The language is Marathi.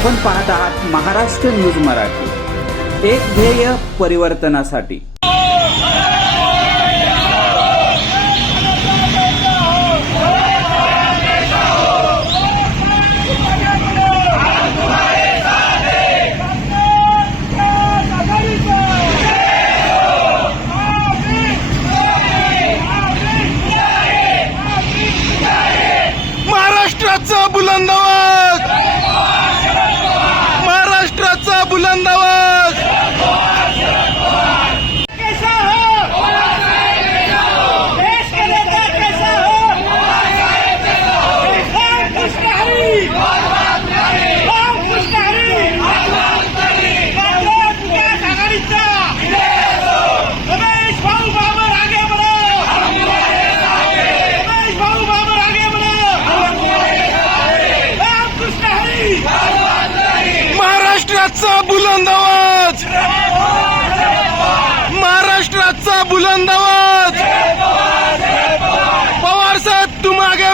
आपण पाहत आहात महाराष्ट्र न्यूज मराठी. एक ध्येय परिवर्तनासाठी. महाराष्ट्राचा बुलंद महाराष्ट्राचा बुलंद आवाज! महाराष्ट्राचा बुलंद आवाज! पवार साहेब तुम आगे